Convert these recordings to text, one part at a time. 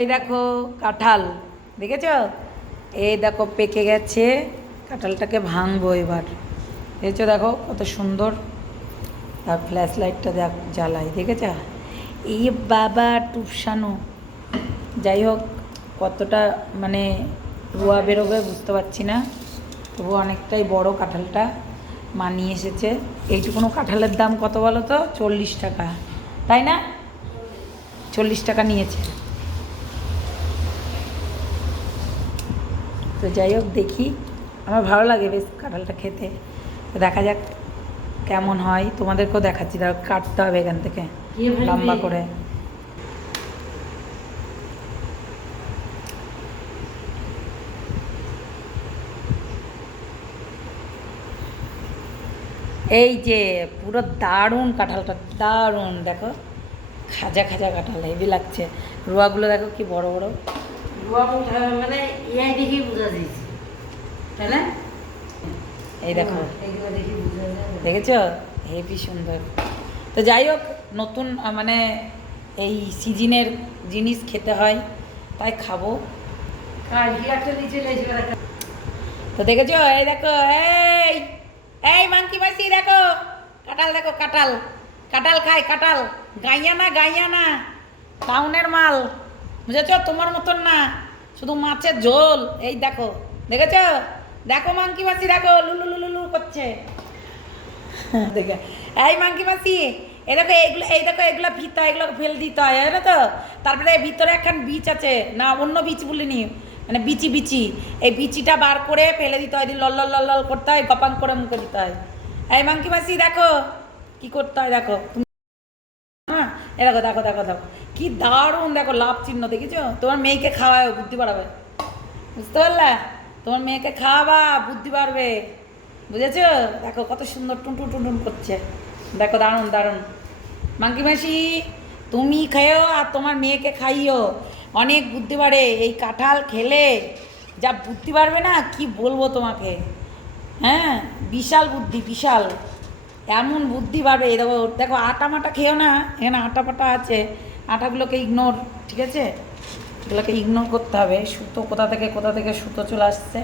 এই দেখো কাঁঠাল, দেখেছ? এই দেখো পেকে গেছে, কাঁঠালটাকে ভাঙবো এবার। দেখেছ দেখো কত সুন্দর? আর ফ্ল্যাশ লাইটটা দেখ, জ্বালাই, দেখেছ? এই বাবা টুপসানো। যাই হোক, কতটা মানে রোয়া বেরোবে বুঝতে পারছি না। তবু অনেকটাই বড় কাঁঠালটা মা নিয়ে এসেছে। এইটুকুনো কাঁঠালের দাম কত বলো তো? চল্লিশ টাকা। তাই না? চল্লিশ টাকা নিয়েছে। তো যাই হোক দেখি। আমার ভালো লাগে বেশ কাঁঠালটা খেতে। তো দেখা যাক কেমন হয়। তোমাদেরকেও দেখাচ্ছি। তার কাটতে হবে এখান থেকে। লম্বা করে। এই যে পুরো দারুণ কাঁঠালটা দারুণ। দেখো খাজা খাজা কাঁঠাল হেভি লাগছে। রোয়াগুলো দেখো কি বড় বড়। মুঠা মানে ইয়াই দেখি বোঝা দিয়েছি তাই না? এই দেখো। দেখেছ? হেভি সুন্দর। তো যাই হোক নতুন মানে এই সিজনের জিনিস খেতে হয় তাই খাব। রাখা। তো দেখেছ? এই দেখো এই এই মাংকি মাসি দেখো। কাঁঠাল দেখো কাঁঠাল। কাঁঠাল খায় কাঁঠাল। গাইয়া না গাইয়া না। টাউনের মাল। বুঝেছ? তোমার মতন না। শুধু মাছের ঝোল। এই দেখো, দেখেছ? দেখো মাংকি মাসি দেখো, লুলু লুলু লুলু করছে। দেখে, এই মাংকি মাসি এই দেখো, এইগুলো, এই দেখো এগুলো ফিতা এগুলো ফেল দিতে হয়, জানো তো? তারপরে এই ভিতরে একখান বীজ আছে, না, অন্য বীজ বলিনি মানে বিচি বিচি। এই বিচিটা বার করে ফেলে দিতে হয়, লল লল লল করতে হয়, গপাং করে মুখে দিতে হয়। এই মাংকি মাসি দেখো, কি করতে হয়, দেখো। হ্যাঁ এ দেখো দেখো দেখো দেখো। কি দারুণ, দেখো লাভ চিহ্ন, দেখেছ? তোমার মেয়েকে খাওয়ায় বুদ্ধি বাড়াবে। বুঝতে পারলা? তোমার মেয়েকে খাওয়াবা, বুদ্ধি বাড়বে। বুঝেছ? দেখো কত সুন্দর টুনটুন টুনটুন করছে। দেখো দারুণ দারুণ। মাঙ্কি মাসি, তুমি খেয়েও আর তোমার মেয়েকে খাইও। অনেক বুদ্ধি বাড়ে। এই কাঁঠাল খেলে যা বুদ্ধি বাড়বে না, কি বলব তোমাকে? হ্যাঁ? বিশাল বুদ্ধি, বিশাল। এমন বুদ্ধি বাড়বে। দেখো দেখো আটা মাটা খেয়েও না? এখানে আটা পাটা আছে। আটাগুলোকে ইগনোর ঠিক আছে? এগুলোকে ইগনোর করতে হবে। সুতো কোথা থেকে কোথা থেকে সুতো চলে আসছে?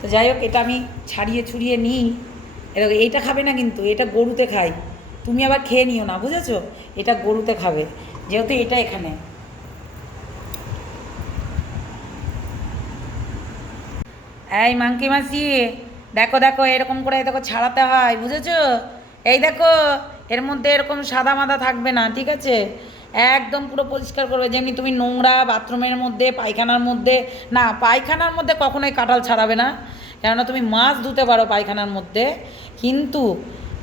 তো যাই হোক, এটা আমি ছাড়িয়ে ছুড়িয়ে নিই। এটা এইটা খাবে না কিন্তু, এটা গরুতে খাই। তুমি আবার খেয়ে নিও না, বুঝেছ? এটা গরুতে খাবে, যেহেতু এটা এখানে। এই মাংকি মাসি, দেখো দেখো, এরকম করে দেখো ছাড়াতে হয়, বুঝেছ? এই দেখো, এর মধ্যে এরকম সাদা মাদা থাকবে না, ঠিক আছে? একদম পুরো পরিষ্কার করবে। যেমনি তুমি নোংরা বাথরুমের মধ্যে, পায়খানার মধ্যে, না, পায়খানার মধ্যে কখনোই কাঁঠাল ছাড়াবে না। কেননা তুমি মাছ ধুতে পারো পায়খানার মধ্যে। কিন্তু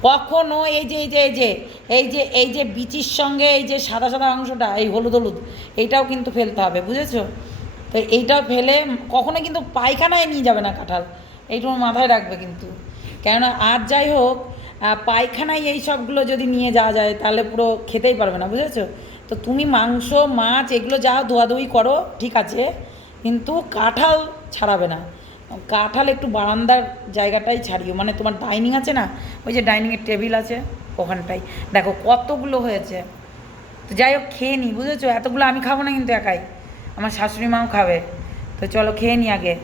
কখনো এই যে এই যে এই যে এই যে এই যে বিচির সঙ্গে এই যে সাদা সাদা অংশটা, এই হলুদ হলুদ এইটাও কিন্তু ফেলতে হবে, বুঝেছ? তো এইটাও ফেলে কখনো কিন্তু পায়খানায় নিয়ে যাবে না কাঁঠাল। এইটুকু মাথায় রাখবে কিন্তু। কেননা আর যাই হোক পায়খানায় এই সবগুলো যদি নিয়ে যাওয়া যায়, তাহলে পুরো খেতেই পারবে না, বুঝেছ? তো তুমি মাংস, মাছ, এগুলো যা ধোয়াধুয়ি করো, ঠিক আছে? কিন্তু কাঁঠাল ছাড়াবে না। কাঁঠাল একটু বারান্দার জায়গাটাই ছাড়িও। মানে তোমার ডাইনিং আছে না? ওই যে ডাইনিংয়ের টেবিল আছে ওখানটাই। দেখো কতগুলো হয়েছে। তো যাই হোক, খেয়ে নিই বুঝেছ? এতগুলো আমি খাব না কিন্তু একাই। আমার শাশুড়ি মাও খাবে। তো চলো খেয়ে নিই আগে।